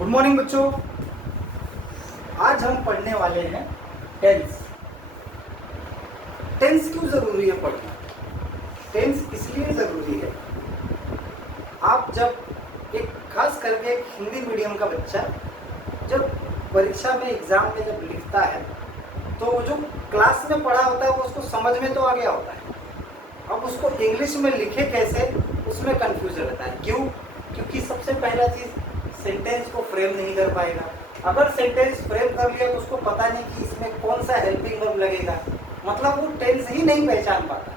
Good morning बच्चों। आज हम पढ़ने वाले हैं टेंस। टेंस क्यों जरूरी है पढ़ना? टेंस इसलिए जरूरी है, आप जब एक खास करके एक हिंदी मीडियम का बच्चा जब परीक्षा में एग्जाम में जब लिखता है तो वो जो क्लास में पढ़ा होता है वो उसको समझ में तो आ गया होता है, अब उसको इंग्लिश में लिखे कैसे उसमें कंफ्यूजन रहता है। क्यों? क्योंकि सबसे पहला चीज सेंटेंस को फ्रेम नहीं कर पाएगा। अगर सेंटेंस फ्रेम कर लिया तो उसको पता नहीं कि इसमें कौन सा हेल्पिंग वर्ब लगेगा, मतलब वो टेंस ही नहीं पहचान पाता।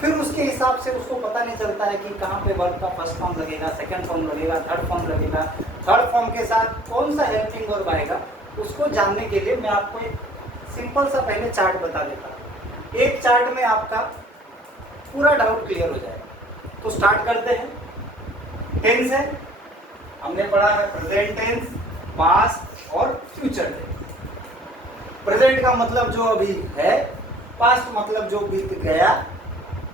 फिर उसके हिसाब से उसको पता नहीं चलता है कि कहाँ पे वर्ब का फर्स्ट फॉर्म लगेगा, सेकंड फॉर्म लगेगा, थर्ड फॉर्म लगेगा, थर्ड फॉर्म के साथ कौन सा हेल्पिंग वर्ब आएगा। उसको जानने के लिए मैं आपको एक सिंपल सा पहले चार्ट बता देता हूँ। एक चार्ट में आपका पूरा डाउट क्लियर हो जाएगा। तो स्टार्ट करते हैं। टेंस है, हमने पढ़ा है प्रेजेंट टेंस, पास्ट और फ्यूचर टेंस। प्रेजेंट का मतलब जो अभी है, पास्ट मतलब जो बीत गया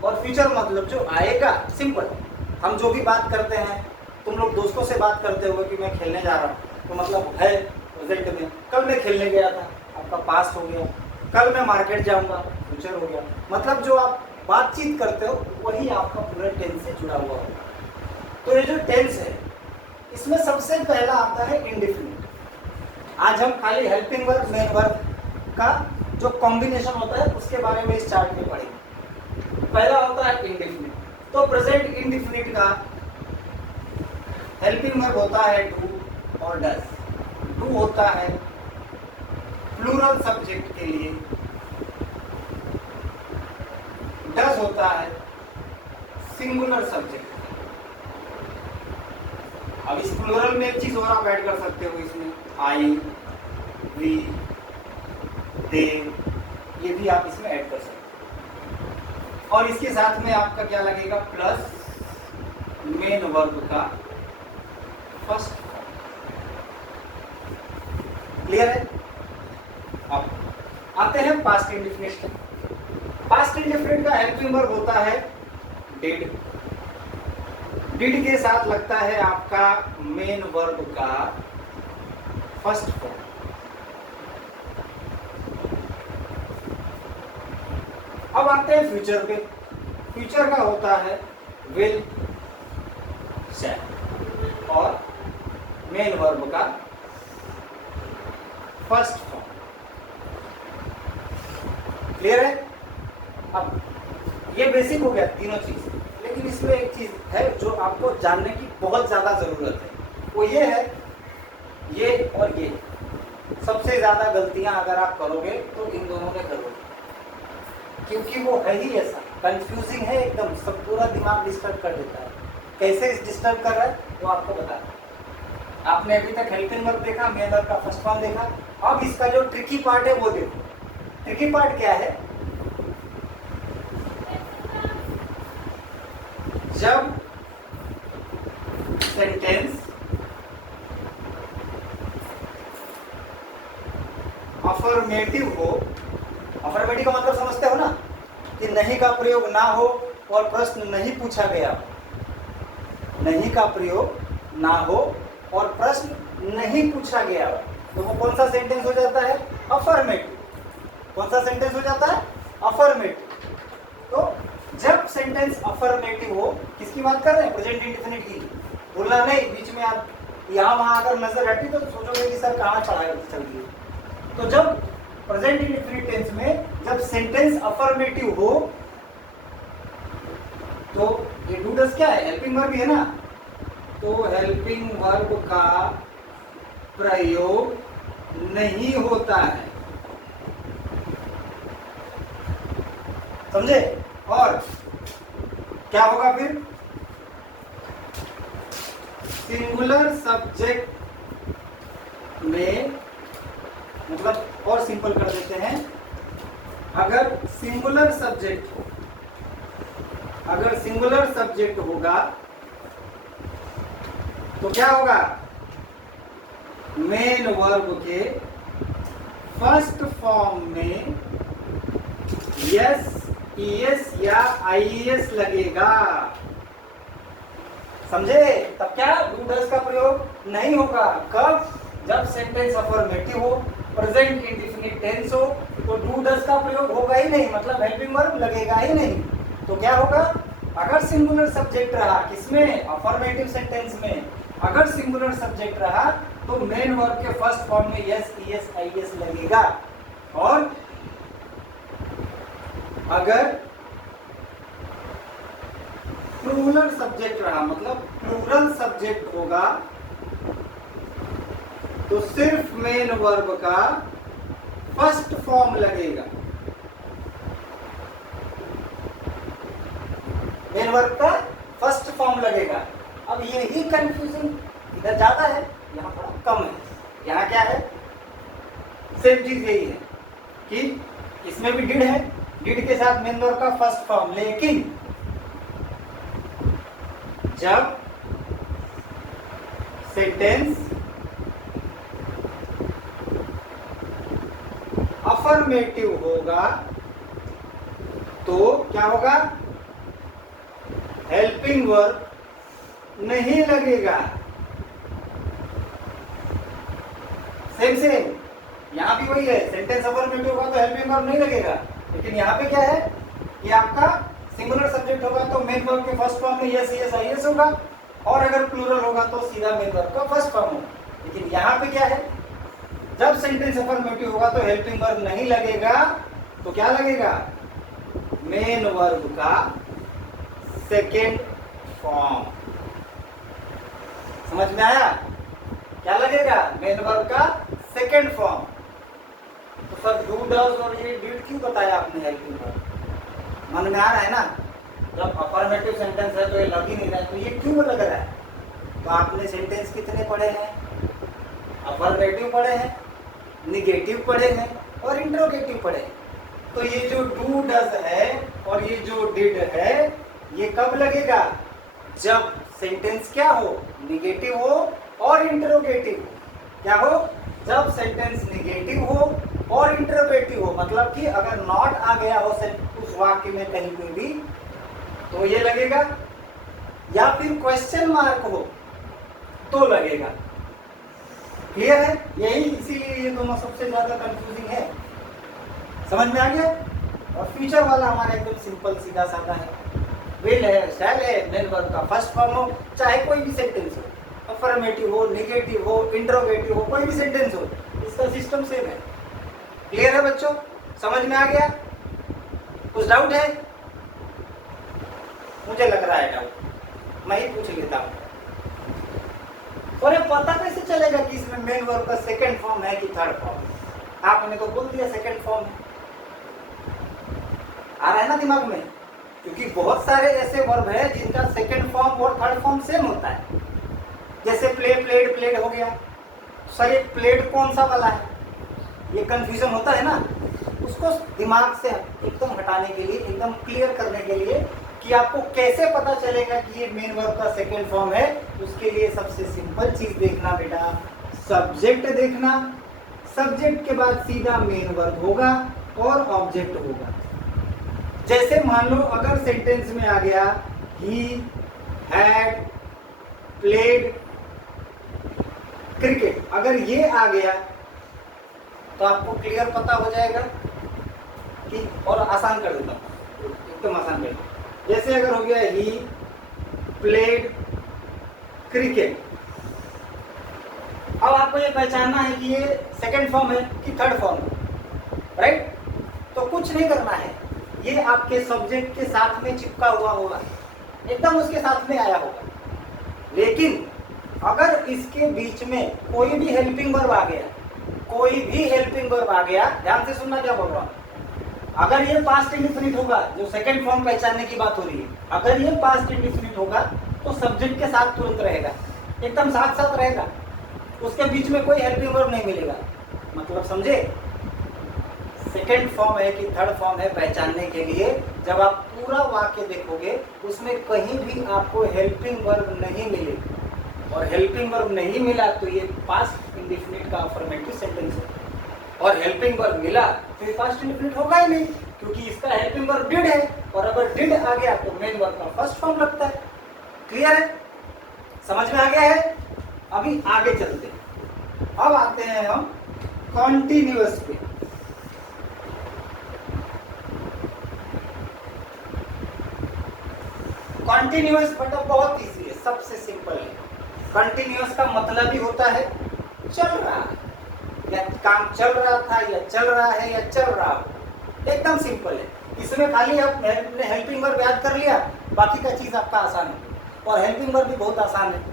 और फ्यूचर मतलब जो आएगा। सिंपल, हम जो भी बात करते हैं, तुम लोग दोस्तों से बात करते हो कि मैं खेलने जा रहा हूँ, तो मतलब है प्रेजेंट में। कल मैं खेलने गया था, आपका पास्ट हो गया। कल मैं मार्केट जाऊंगा, फ्यूचर हो गया। मतलब जो आप बातचीत करते हो वही आपका पूरे टेंस से जुड़ा हुआ होगा। तो ये जो टेंस है इसमें सबसे पहला आता है इंडेफिनिट। आज हम खाली हेल्पिंग वर्ब मेन वर्ब का जो कॉम्बिनेशन होता है उसके बारे में इस चार्ट में पढ़ेंगे। पहला होता है इंडेफिनिट। तो प्रेजेंट इंडेफिनिट का हेल्पिंग वर्ब होता है डू और डज। डू होता है प्लूरल सब्जेक्ट के लिए, डज होता है सिंगुलर सब्जेक्ट। अब इस प्लूरल में एक चीज और आप ऐड कर सकते हो, इसमें आई, वी, दे, ये भी आप इसमें ऐड कर सकते हो। और इसके साथ में आपका क्या लगेगा? प्लस मेन वर्ब का फर्स्ट फॉर्म। क्लियर है? अब आते हैं पास्ट इंडेफिनिट। पास्ट इंडेफिनिट का हेल्पिंग वर्ब होता है डिड। डिड के साथ लगता है आपका मेन वर्ब का फर्स्ट फॉर्म। अब आते हैं फ्यूचर पे। फ्यूचर का होता है विल, शैल और मेन वर्ब का फर्स्ट फॉर्म। क्लियर है? अब ये बेसिक हो गया तीनों चीज, लेकिन इसमें एक चीज है जो आपको जानने की बहुत ज्यादा जरूरत है। वो ये है, ये और ये सबसे ज्यादा गलतियां अगर आप करोगे तो इन दोनों में करोगे, क्योंकि वो है ही ऐसा कंफ्यूजिंग है एकदम, सब पूरा दिमाग डिस्टर्ब कर देता है। कैसे डिस्टर्ब कर रहा है वो आपको बता रहा। आपने अभी तक हेल्पिंग वर्ब देखा, मेन वर्ब का फर्स्ट फॉर्म देखा। अब इसका जो ट्रिकी पार्ट है वो देखो। ट्रिकी पार्ट क्या है? जब सेंटेंस अफर्मेटिव हो, अफर्मेटिव का मतलब समझते हो ना, कि नहीं का प्रयोग ना हो और प्रश्न नहीं पूछा गया हो। नहीं का प्रयोग ना हो और प्रश्न नहीं पूछा गया हो, तो वो कौन सा सेंटेंस हो जाता है? अफर्मेटिव। कौन सा सेंटेंस हो जाता है? अफर्मेटिव। तो जब सेंटेंस अफर्मेटिव हो, किसकी बात कर रहे हैं? प्रेजेंट इंडेफिनिट की। भूलना नहीं, बीच में आप यहाँ वहां अगर नजर हटी तो सोचोगे कि सर कहाँ पढ़ाई चल रही है। तो जब प्रेजेंट इंडेफिनिट टेंस में जब सेंटेंस अफर्मेटिव हो तो ये डू डज क्या है? हेल्पिंग वर्ब है ना। तो हेल्पिंग वर्ब का प्रयोग नहीं होता है, समझे? और क्या होगा फिर? सिंगुलर सब्जेक्ट में, मतलब और सिंपल कर देते हैं, अगर सिंगुलर सब्जेक्ट हो, अगर सिंगुलर सब्जेक्ट होगा तो क्या होगा? मेन वर्ब के फर्स्ट फॉर्म में यस, ईएस या आईएस लगेगा। समझे? तब क्या डू डज का प्रयोग नहीं होगा। कब? जब सेंटेंस अफर्मेटिव हो, प्रेजेंट इंडेफिनिट टेंस हो, तो डू डज का प्रयोग होगा ही नहीं, मतलब हेल्पिंग वर्ब लगेगा ही नहीं। तो क्या होगा? अगर सिंगुलर सब्जेक्ट रहा किसमें? अफर्मेटिव सेंटेंस में। अगर सिंगुलर सब्जेक्ट रहा तो मेन वर्ब के फर्स्ट फॉर्म में यस, ईएस, आईएस लगेगा। और अगर प्लूरल सब्जेक्ट रहा, मतलब प्लूरल सब्जेक्ट होगा, तो सिर्फ मेन वर्ब का फर्स्ट फॉर्म लगेगा। मेन वर्ब का फर्स्ट फॉर्म लगेगा। अब यही कंफ्यूजन इधर ज्यादा है, यहाँ थोड़ा कम है। यहाँ क्या है? सेम चीज यही है कि इसमें भी डिड है, डिड के साथ मेन वर्ब का फर्स्ट फॉर्म, लेकिन जब सेंटेंस अफर्मेटिव होगा तो क्या होगा? हेल्पिंग वर्ब नहीं लगेगा। सेम यहां भी वही है, सेंटेंस अफर्मेटिव होगा तो हेल्पिंग वर्ब नहीं लगेगा, लेकिन यहां पे क्या है कि आपका सिंगुलर सब्जेक्ट होगा तो मेन वर्ब के फर्स्ट फॉर्म में यस, ईएस, आईएस होगा, और अगर प्लूरल होगा तो सीधा मेन वर्ब का फर्स्ट फॉर्म होगा। लेकिन यहां पे क्या है? जब सेंटेंस अफर्मेटिव होगा तो हेल्पिंग वर्ब नहीं लगेगा, तो क्या लगेगा? मेन वर्ब का सेकेंड फॉर्म। समझ में आया? क्या लगेगा? मेन वर्ब का सेकेंड फॉर्म। तो सर डू डज और ये डिड क्यों बताया आपने हेल्पिंग वर्ब? मन में आ रहा है ना? जब अफर्मेटिव सेंटेंस है तो ये लग ही नहीं रहा है, तो ये क्यों लग रहा है? तो आपने सेंटेंस कितने पढ़े हैं? अफर्मेटिव पढ़े हैं, निगेटिव पढ़े हैं और इंट्रोगेटिव पढ़े हैं। तो ये जो डू डज है और ये जो डिड है, ये कब लगेगा? जब सेंटेंस क्या हो? निगेटिव हो और इंट्रोगेटिव हो। क्या हो? जब सेंटेंस निगेटिव हो और इंट्रोगेटिव हो, मतलब कि अगर नॉट आ गया हो उस वाक्य में कहीं पे भी तो ये लगेगा, या फिर क्वेश्चन मार्क हो तो लगेगा। क्लियर है? यही इसीलिए ये दोनों सबसे ज्यादा कंफ्यूजिंग है। समझ में आ गया? और फ्यूचर वाला हमारा एकदम सिंपल सीधा साधा है। विल है, शैल है, मेन वर्ब का फर्स्ट फॉर्म हो, चाहे कोई भी सेंटेंस हो, अफर्मेटिव हो, नेगेटिव हो, इंट्रोगेटिव हो, कोई भी सेंटेंस हो, इसका सिस्टम सेम है। क्लियर है बच्चों? समझ में आ गया? कुछ डाउट है? मुझे लग रहा है डाउट, मैं ही पूछ लेता हूँ। और ये पता कैसे चलेगा कि इसमें मेन वर्ब का सेकंड फॉर्म है कि थर्ड फॉर्म? आपने तो बोल दिया सेकंड फॉर्म है। आ रहा है ना दिमाग में? क्योंकि बहुत सारे ऐसे वर्ब है जिनका सेकंड फॉर्म और थर्ड फॉर्म सेम होता है। जैसे प्ले, प्लेड, प्लेड हो गया। सर ये प्लेड कौन सा वाला है? ये कंफ्यूजन होता है ना, उसको दिमाग से एकदम हटाने के लिए, एकदम क्लियर करने के लिए कि आपको कैसे पता चलेगा कि ये मेन वर्ब का सेकंड फॉर्म है, उसके लिए सबसे सिंपल चीज देखना बेटा, सब्जेक्ट देखना। सब्जेक्ट के बाद सीधा मेन वर्ब होगा और ऑब्जेक्ट होगा। जैसे मान लो अगर सेंटेंस में आ गया ही हैड प्लेड क्रिकेट, अगर ये आ गया तो आपको क्लियर पता हो जाएगा कि, और आसान कर देता हूं, एकदम आसान कर। जैसे अगर हो गया ही प्लेड क्रिकेट, अब आपको ये पहचानना है कि ये सेकंड फॉर्म है कि थर्ड फॉर्म है, राइट? तो कुछ नहीं करना है, ये आपके सब्जेक्ट के साथ में चिपका हुआ होगा, एकदम उसके साथ में आया होगा। लेकिन अगर इसके बीच में कोई भी हेल्पिंग वर्ब आ गया, कोई भी हेल्पिंग वर्ब आ गया, ध्यान से सुनना क्या बोल रहा हूं। अगर ये पास्ट इंडेफिनिट होगा, जो सेकंड फॉर्म पहचानने की बात हो रही है, अगर ये पास्ट इंडेफिनिट होगा तो सब्जेक्ट के साथ तुरंत रहेगा, एकदम साथ साथ रहेगा, उसके बीच में कोई हेल्पिंग वर्ब नहीं मिलेगा। मतलब समझे? सेकंड फॉर्म है कि थर्ड फॉर्म है पहचानने के लिए जब आप पूरा वाक्य देखोगे उसमें कहीं भी आपको हेल्पिंग वर्ब नहीं मिले, और हेल्पिंग वर्ब नहीं मिला तो ये पास्ट इंडेफिनिट का अफर्मेटिव सेंटेंस है, और हेल्पिंग वर्ब मिला तो ये पास्ट इंडेफिनिट होगा ही नहीं, क्योंकि इसका हेल्पिंग वर्ब डिड है, और अगर डिड आ गया तो मेन वर्ब का फर्स्ट फॉर्म लगता है। क्लियर है? समझ में आ गया है? अब अभी आगे चलते हैं। अब आते हैं हम कॉन्टिन्यूअस पे। कॉन्टिन्यूअस मतलब बहुत इजी है, सबसे सिंपल है। कॉन्टिन्यूअस का मतलब ही होता है चल रहा है, या काम चल रहा था या चल रहा है या चल रहा हो, एकदम सिंपल है। इसमें खाली आप हेल्पिंग वर्ब याद कर लिया, बाकी का चीज आपका आसान है। और हेल्पिंग वर्ब भी बहुत आसान है।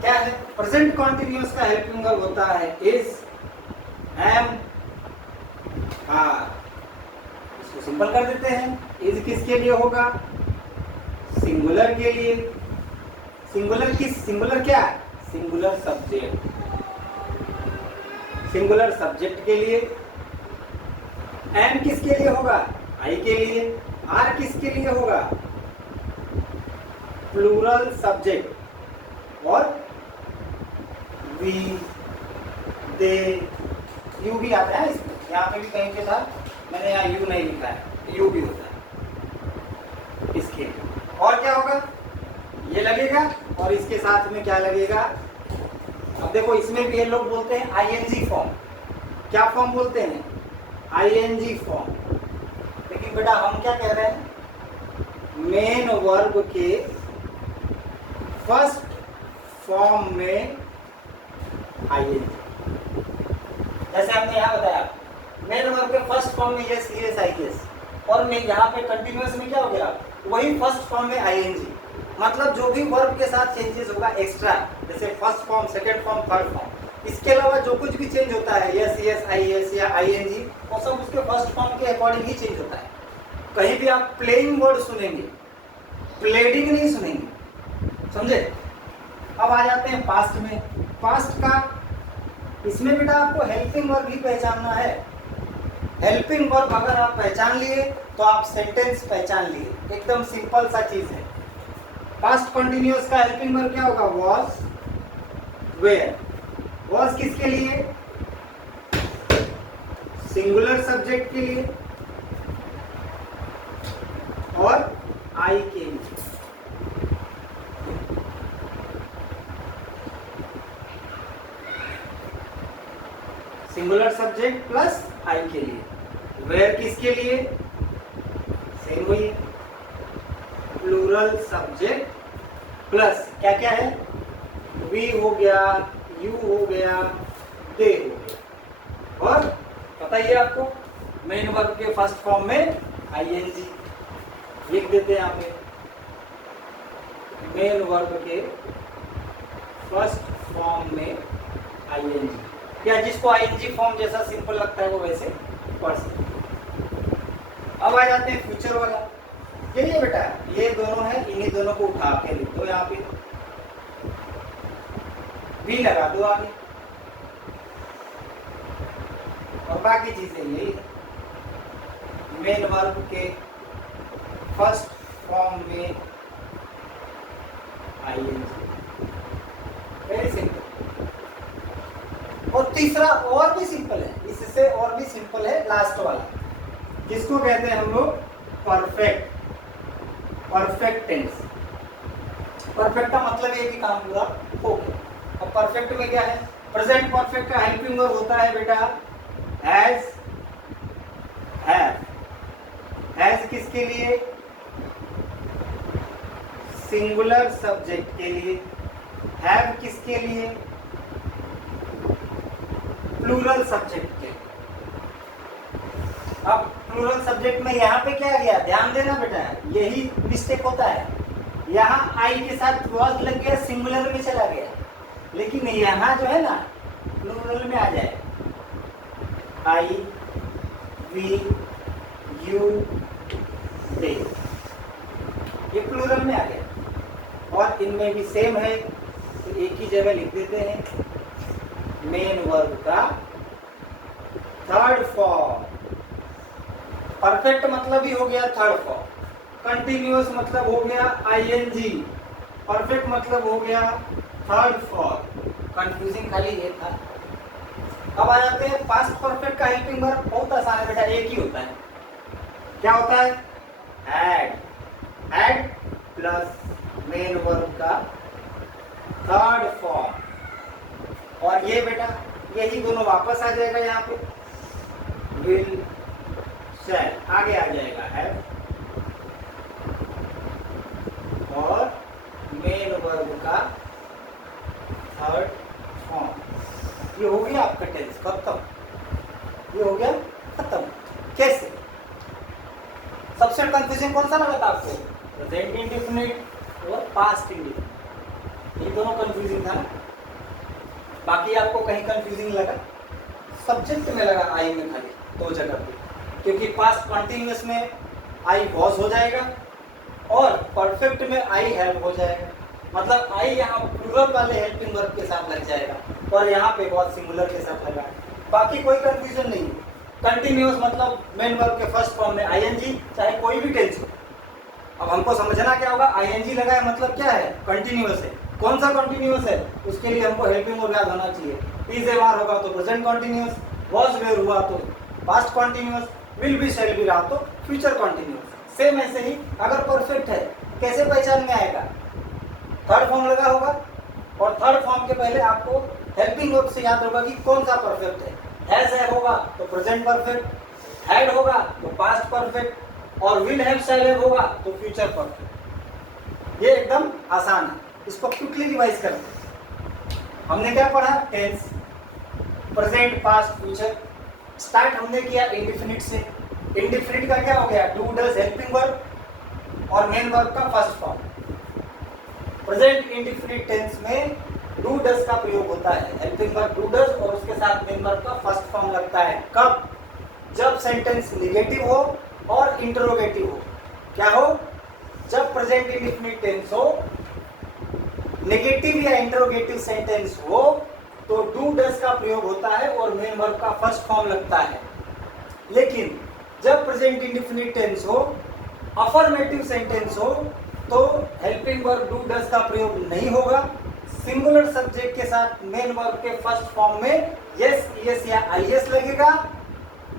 क्या है? प्रेजेंट कॉन्टिन्यूअस का हेल्पिंग वर्ब होता है इज, एम, आर। इसको सिंपल कर देते हैं। इज किसके लिए होगा? सिंगुलर के लिए। सिंगुलर किस? सिंगुलर क्या? Singular subject. सिंगुलर सब्जेक्ट के लिए। एम किसके लिए होगा? आई के लिए। आर किसके लिए होगा? Plural subject. और वी, दे, यू भी आता है इसमें। यहाँ पे भी कहीं के साथ मैंने यहाँ यू नहीं लिखा है, यू भी होता है इसके लिए। और क्या होगा? ये लगेगा, और इसके साथ में क्या लगेगा? अब देखो इसमें भी ये लोग बोलते हैं आईएनजी फॉर्म। क्या फॉर्म बोलते हैं? I N G form. लेकिन बेटा हम क्या कह रहे हैं? मेन वर्ब के फर्स्ट फॉर्म में आईएनजी। जैसे हमने यहाँ बताया मेन वर्ब के फर्स्ट फॉर्म में यस, यस, आई एस, और मैं यहाँ पे कंटिन्यूअस में क्या हो गया? वही फर्स्ट फॉर्म में आईएनजी। मतलब जो भी वर्ब के साथ चेंजेस होगा एक्स्ट्रा, जैसे first form, second form, third form, इसके अलावा जो कुछ भी चेंज होता है यस, यस, आई एस या आईएनजी, वो सब उसके फर्स्ट फॉर्म के अकॉर्डिंग ही चेंज होता है। कहीं भी आप प्लेइंग वर्ड सुनेंगे, प्लेडिंग नहीं सुनेंगे, समझे? अब आ जाते हैं पास्ट में। पास्ट का इसमें बेटा आपको हेल्पिंग वर्ब ही पहचानना है। हेल्पिंग वर्ब अगर आप पहचान लिए तो आप सेंटेंस पहचान लिए। एकदम सिंपल सा चीज है। पास्ट कंटिन्यूअस का हेल्पिंग वर्ब क्या होगा? Was, where. वॉज किसके लिए? सिंगुलर सब्जेक्ट के लिए, और आई के लिए। सिंगुलर सब्जेक्ट प्लस आई के लिए। वेयर किसके लिए? सेम वही, प्लूरल सब्जेक्ट प्लस क्या क्या है? वी हो गया, यू हो गया, दे हो गया। और पता ही है आपको मेन वर्ब के फर्स्ट फॉर्म में आईएनजी लिख देते हैं यहाँ पे। मेन वर्ब के फर्स्ट फॉर्म में आईएनजी, या जिसको आईएनजी फॉर्म जैसा सिंपल लगता है वो वैसे पढ़ सकते। अब आ जाते हैं फ्यूचर वाला। ये बेटा ये दोनों है, इन्हीं दोनों को उठा के लिख दो यहाँ पे, भी लगा दो आगे, और बाकी चीजें यही है। मेन वर्ब के फर्स्ट फॉर्म में आईएनजी, वेरी सिंपल। और तीसरा और भी सिंपल है, इससे और भी सिंपल है लास्ट वाला, जिसको कहते हैं हम लोग परफेक्ट। Perfect tense. परफेक्ट का मतलब ये कि काम पूरा हो गया। अब परफेक्ट में क्या है? प्रेजेंट परफेक्ट का हेल्पिंग वर्ब होता है बेटा हैज, हैव। हैज किसके लिए? सिंगुलर सब्जेक्ट के लिए। हैव किसके लिए? प्लूरल सब्जेक्ट के। अब प्लूरल सब्जेक्ट में यहाँ पे क्या गया? ध्यान देना बेटा, यही मिस्टेक होता है। यहाँ आई के साथ वॉज लग गया, सिंगुलर में चला गया, लेकिन यहाँ जो है ना प्लूरल में आ जाए। आई, वी, यू, दे, ये प्लूरल में आ गया। और इनमें भी सेम है, तो एक ही जगह लिख देते हैं मेन वर्ब का थर्ड फॉर्म। परफेक्ट मतलब ही हो गया थर्ड फॉर्म, कंटिन्यूअस मतलब हो गया आईएनजी, परफेक्ट मतलब हो गया थर्ड फॉर्म। कंफ्यूजिंग खाली ये था। अब आ जाते हैं पास्ट परफेक्ट का हेल्पिंग वर्ब। बहुत आसान है बेटा, एक ही होता है। क्या होता है? Add. Add plus main verb का थर्ड फॉर्म। और ये बेटा यही दोनों वापस आ जाएगा यहाँ पे, विल शैल आगे आ जाएगा हैव, और मेन वर्ब का थर्ड फॉर्म। ये हो गया आपका टेंस खत्म, ये हो गया खत्म। कैसे? सबसे कंफ्यूजिंग कौन सा लगा था आपको? प्रेजेंट इंडेफिनिट और पास्ट इंडेफिनिट, ये दोनों कंफ्यूजिंग था ना। बाकी आपको कहीं कंफ्यूजिंग लगा? सब्जेक्ट में लगा, आई में खाली दो जगह पे, क्योंकि पास्ट कंटिन्यूअस में आई वॉज हो जाएगा और परफेक्ट में आई हैव हो जाएगा। मतलब आई यहाँ प्लूरल वाले हेल्पिंग वर्ब के साथ लग जाएगा और यहाँ पे वॉज सिंगुलर के साथ लगा है। बाकी कोई कंफ्यूजन नहीं है। कंटिन्यूअस मतलब मेन वर्ब के फर्स्ट फॉर्म में आईएनजी, चाहे कोई भी टेंस हो। अब हमको समझना क्या होगा, आईएनजी लगा है मतलब क्या है? कंटिन्यूअस है। कौन सा कंटिन्यूअस है? उसके लिए हमको हेल्पिंग वर्ब याद होना चाहिए। इज एवर होगा तो प्रेजेंट कंटिन्यूअस, वॉज वेयर हुआ तो past continuous, will be shall be रहा तो फ्यूचर कंटिन्यूअस। सेम ऐसे ही अगर परफेक्ट है कैसे पहचान में आएगा? थर्ड फॉर्म लगा होगा और थर्ड फॉर्म के पहले आपको हेल्पिंग वर्ब से याद होगा कि कौन सा परफेक्ट है। हैज है होगा तो प्रेजेंट परफेक्ट, हैड होगा तो पास्ट परफेक्ट, और विल हैव शैल हैव होगा तो फ्यूचर परफेक्ट। ये एकदम आसान है, इसको क्विकली रिवाइज करते हैं। हमने क्या पढ़ा? Tense, present, past, future. Start हमने किया इंडेफिनिट से। इंडेफिनिट का क्या हो गया? डू डज हेल्पिंग वर्ब और मेन वर्ब का first form. Present indefinite tense में डू डज का प्रयोग होता है, हेल्पिंग वर्ब डू डज और उसके साथ मेन वर्ब का फर्स्ट फॉर्म लगता है। कब? जब सेंटेंस नेगेटिव हो और इंटरोगेटिव हो। क्या हो? जब प्रेजेंट इंडेफिनिट टेंस हो, नेगेटिव या इंटरोगेटिव सेंटेंस हो तो डू डज का प्रयोग होता है और मेन वर्ब का फर्स्ट फॉर्म लगता है। लेकिन जब प्रेजेंट इंडेफिनिट टेंस हो, अफर्मेटिव सेंटेंस हो, तो हेल्पिंग वर्ब डू डज का प्रयोग नहीं होगा। सिंगुलर सब्जेक्ट के साथ मेन वर्ब के फर्स्ट फॉर्म में यस, ईएस या आईएस लगेगा।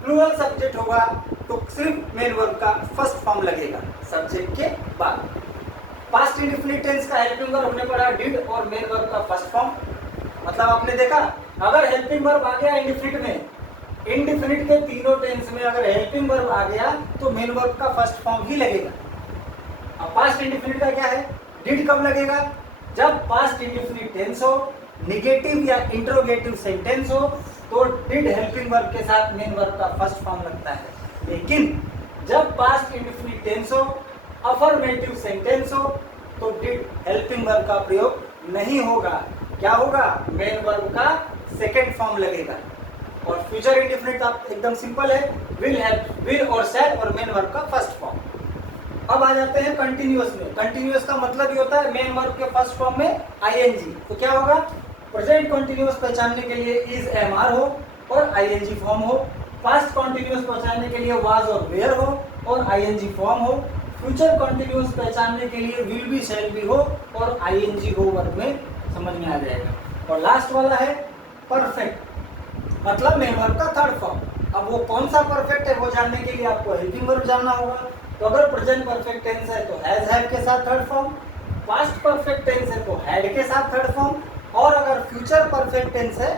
प्लूरल सब्जेक्ट होगा तो सिर्फ मेन वर्ब का फर्स्ट फॉर्म लगेगा सब्जेक्ट के बाद। पास्ट इंडेफिनिट टेंस का हेल्पिंग वर्ब हमने पढ़ा डिड और मेन वर्ब का फर्स्ट फॉर्म। मतलब आपने देखा अगर हेल्पिंग वर्ब आ गया इंडेफिनिट में, इंडेफिनिट के तीनों टेंस में अगर हेल्पिंग वर्ब आ गया तो मेन वर्ब का फर्स्ट फॉर्म ही लगेगा। अब पास्ट इंडेफिनिट का क्या है? डिड कब लगेगा? जब पास्ट इंडेफिनिट टेंस हो, नेगेटिव या इंटरोगेटिव सेंटेंस हो तो डिड हेल्पिंग वर्ब के साथ मेन वर्ब का फर्स्ट फॉर्म लगता है। लेकिन जब पास्ट इंडेफिनिट टेंस हो, अफर्मेटिव सेंटेंस हो तो डिड हेल्पिंग वर्ब का प्रयोग नहीं होगा। क्या होगा? मेन वर्ब का सेकेंड फॉर्म लगेगा। और फ्यूचर इंडेफिनिट आप एकदम सिंपल है, विल हैव, विल और शैल और मेन वर्ब का फर्स्ट फॉर्म। अब आ जाते हैं कंटिन्यूअस में। कंटिन्यूअस का मतलब ये होता है मेन वर्ब के फर्स्ट फॉर्म में आईएनजी। तो क्या होगा? प्रेजेंट कंटिन्यूअस पहचानने के लिए इज, एम, आर हो और आईएनजी फॉर्म हो। पास्ट कंटिन्यूअस पहचानने के लिए वाज और वेयर हो और आईएनजी फॉर्म हो। फ्यूचर कंटिन्यूअस पहचानने के लिए विल बी, शैल बी हो और आईएनजी हो वर्ब में समझ में आ जाएगा। और लास्ट वाला है परफेक्ट, मतलब मेन वर्ब का थर्ड फॉर्म। अब वो कौन सा परफेक्ट है वो जानने के लिए आपको हेल्पिंग वर्ब जानना होगा। तो अगर प्रेजेंट परफेक्ट टेंस है तो हैज, हैव के साथ third form, past perfect tense है तो हैड के साथ थर्ड फॉर्म, और अगर फ्यूचर परफेक्ट टेंस है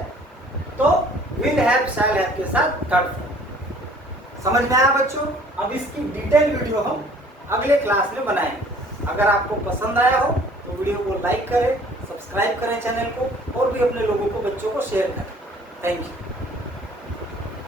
तो विल हैव, शैल हैव के साथ थर्ड फॉर्म। समझ में आया बच्चों? अब इसकी डिटेल वीडियो हम अगले क्लास में बनाएंगे। अगर आपको पसंद आया हो तो वीडियो को लाइक करें, सब्सक्राइब करें चैनल को और भी अपने लोगों को, बच्चों को शेयर करें। Thank you.